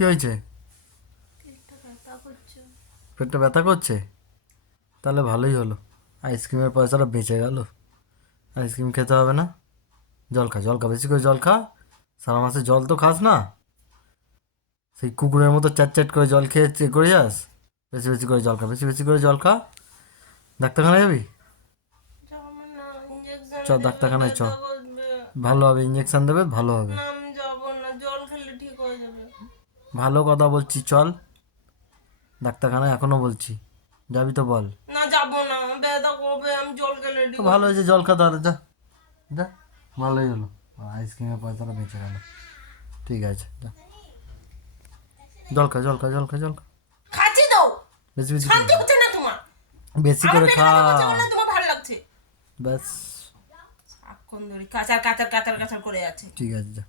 কি হয়েছে? পেটটা ব্যথা করছে? তাহলে ভালোই হলো, আইসক্রিমের পয়সাটা বেঁচে গেল। আইসক্রিম খেতে হবে না। জল খা, জল খা, বেশি করে জল খা। সারা মাসে জল তো খাস না, সেই কুকুরের মতো চ্যাট চ্যাট করে জল খেয়ে করে যাস। বেশি বেশি করে জল খা, বেশি বেশি করে জল খা। ডাক্তারখানায় যাবি? চ ডাক্তারখানায় চ, ভালো হবে, ইঞ্জেকশন দেবে, ভালো হবে। ভালো কথা বলছি, চল ডাক্তারখানায়, এখনো বলছি। যাবি তো বল। না যাবো না, ব্যথা করবে, আমি জল খেলে ঠিক ভালো হয়েছে, জল খা তাহলে, যা যা, ভালোই হলো, আইসক্রিমের পয়সাটা বেঁচে গেল। ঠিক আছে, যা, জল খা, জল খা, জল খা, জল খা, খাচ্ছি তো। বেশি বেশি শান্তি করে, হচ্ছে না তোমার? বেশি আমার করে পেট খা। ব্যথা করছে বলে তোমার ভালো লাগছে? ব্যাস, সাক্ষণ ধরি কাচার কাচার কাচার কাচার করে আছে। ঠিক আছে, যা।